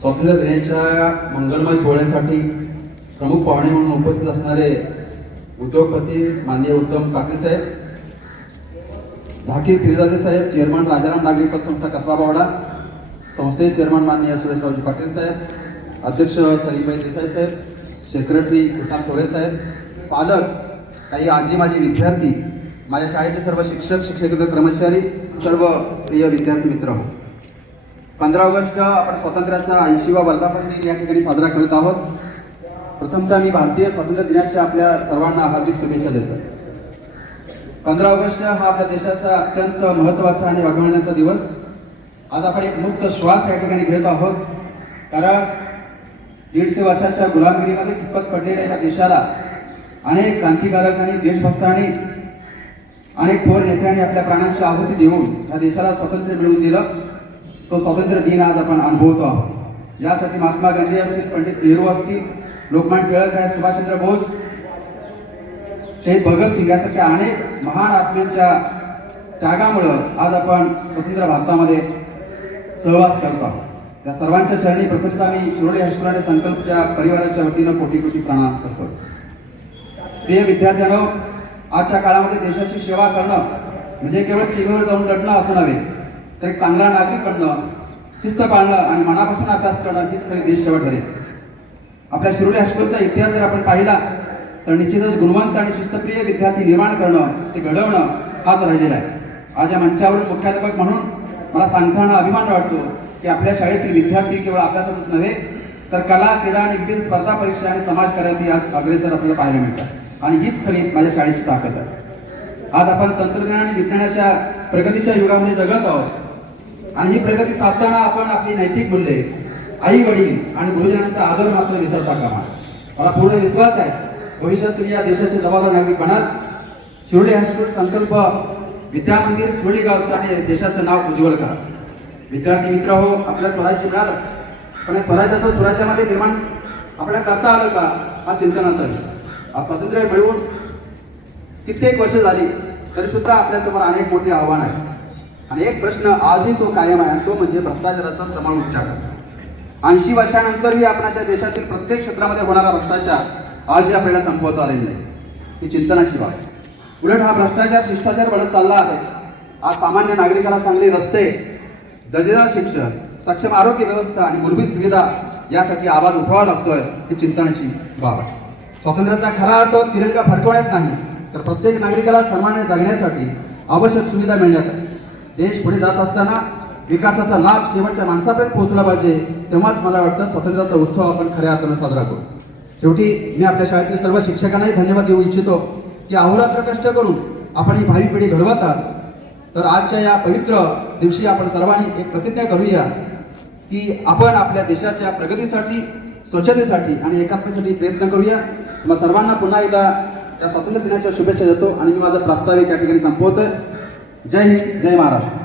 स्वातंत्र्य दिनाच्या मंगलमय सोहळ्यासाठी प्रमुख पाहुणे म्हणून उपस्थित असणारे उद्योगपती माननीय उत्तम पाटील साहेब, झाकीर फिरजादे साहेब, चेअरमन राजाराम नागरी पतसंस्था कसबा बावडा, संस्थेचे चेअरमन माननीय सुरेशरावजी पाटील साहेब, अध्यक्ष सलीमभाई देसाई साहेब, सेक्रेटरी कृष्णा थोरे साहेब, पालक, काही आजी माजी विद्यार्थी, माझ्या शाळेचे सर्व शिक्षक शिक्षकेतर कर्मचारी, सर्व प्रिय विद्यार्थी मित्र, 15 ऑगस्ट आपण स्वातंत्र्याचा 80वा वर्धापन दिन या ठिकाणी साजरा करत आहोत. प्रथमतः मी भारतीय स्वातंत्र्य दिनाच्या आपल्या सर्वांना हार्दिक शुभेच्छा देतो. 15 ऑगस्ट हा आपल्या देशाचा अत्यंत महत्त्वाचा आणि वाढवण्याचा दिवस. आज आपण एक मुक्त श्वास या ठिकाणी घेत आहोत, कारण 150 वर्षाच्या गुलामगिरीमध्ये कितपत पडलेल्या या देशाला अनेक क्रांतिकारकांनी, देशभक्तांनी, अनेक थोर नेत्यांनी आपल्या प्राणांची आहुती देऊन या देशाला स्वातंत्र्य मिळवून दिलं. तो स्वातंत्र्य दिन आज आपण अनुभवतो आहोत. यासाठी महात्मा गांधी असतील, पंडित नेहरू असतील, लोकमान्य टिळक आहेत, सुभाषचंद्र बोस, शहीद भगतसिंग यासारख्या अनेक महान आत्म्यांच्या त्यागामुळं आज आपण स्वतंत्र भारतामध्ये सहवास करतो आहोत. या सर्वांच्या चरणी प्रथमतः मी शिरोळे हायस्कूल आणि संकल्पच्या परिवाराच्या वतीनं कोटी कोटी प्रणाम करतो. प्रिय विद्यार्थ्यांनो, आजच्या काळामध्ये देशाची सेवा करणं म्हणजे केवळ सीमेवर जाऊन लढणं असं नव्हे, तर एक चांगला नागरिक बनणं, शिस्त पाळणं आणि मनापासून अभ्यास करणं हीच खरी देश सेवा ठरेल. आपल्या शिरोळे हायस्कूलचा इतिहास जर आपण पाहिला तर निश्चितच गुणवंत आणि शिस्तप्रिय विद्यार्थी निर्माण करणं, ते घडवणं हाच राहिलेला आहे. आज या मंचावरून मुख्याध्यापक म्हणून मला सांगताना अभिमान वाटतो की आपल्या शाळेतील विद्यार्थी केवळ अभ्यासातच नव्हे, तर कला, क्रीडा आणि विविध स्पर्धा परीक्षा आणि समाजकार्यातही आज अग्रेसर आपल्याला पाहायला मिळतात. आणि हीच खरी माझ्या शाळेची ताकद आहे. आज आपण तंत्रज्ञान आणि विज्ञानाच्या प्रगतीच्या युगामध्ये जगत आहोत आणि ही प्रगती साधताना आपण आपली नैतिक मूल्ये, आई वडील आणि गुरुजनांचा आदर मात्र विसरता कामा. मला पूर्ण विश्वास आहे भविष्यात तुम्ही या देशाचे जबाबदार नागरिक बनाल. शिरोळे हायस्कूल संकल्प विद्या मंदिर शिरोळी गावचं आणि देशाचं नाव उज्ज्वल करा. विद्यार्थी मित्र हो, आपल्या स्वराज्य मिळालं, पण या स्वराज्याचं स्वराज्यामध्ये निर्माण आपल्याला करता आलं का हा चिंतनाचा विषय. आज स्वातंत्र्य मिळवून कित्येक वर्ष झाली तरी सुद्धा आपल्यासमोर अनेक मोठे आव्हान आहेत आणि एक प्रश्न आजही तो कायम आहे, तो म्हणजे भ्रष्टाचाराचा समाज उच्चाटन. 80 वर्षानंतरही आपल्या देशातील प्रत्येक क्षेत्रामध्ये होणारा भ्रष्टाचार आजही आपल्याला संपवता आलेला नाही. ही चिंतनाची बाब आहे. उलट हा भ्रष्टाचार शिष्टाचार बनत चालला आहे. आज सामान्य नागरिकाला चांगले रस्ते, दर्जेदार शिक्षण, सक्षम आरोग्य व्यवस्था आणि मूलभूत सुविधा यासाठी आवाज उठवावा लागतोय. ही चिंतनाची बाब आहे. स्वातंत्र्याचा खरा अर्थ तिरंगा फडकवण्यात नाही, तर प्रत्येक नागरिकाला सन्मानाने जगण्यासाठी आवश्यक सुविधा मिळण्यात आहे. देश पुढे जात असताना विकासाचा लाभ शेवटच्या माणसापर्यंत पोहोचला पाहिजे, तेव्हाच मला वाटतं स्वातंत्र्याचा उत्सव आपण खऱ्या अर्थानं साजरा करू. शेवटी मी आपल्या शाळेतील सर्व शिक्षकांनाही धन्यवाद देऊ इच्छितो की अहोरात्र कष्ट करून आपण ही भावी पिढी घडवत आहात. तर आजच्या या पवित्र दिवशी आपण सर्वांनी एक प्रतिज्ञा करूया की आपण आपल्या देशाच्या प्रगतीसाठी, स्वच्छतेसाठी आणि एकात्मतेसाठी प्रयत्न करूया. तुम्हाला सर्वांना पुन्हा एकदा या स्वातंत्र्य दिनाच्या शुभेच्छा देतो आणि मी माझा प्रास्ताविक या ठिकाणी संपवतोय. जय हिंद, जय महाराष्ट्र.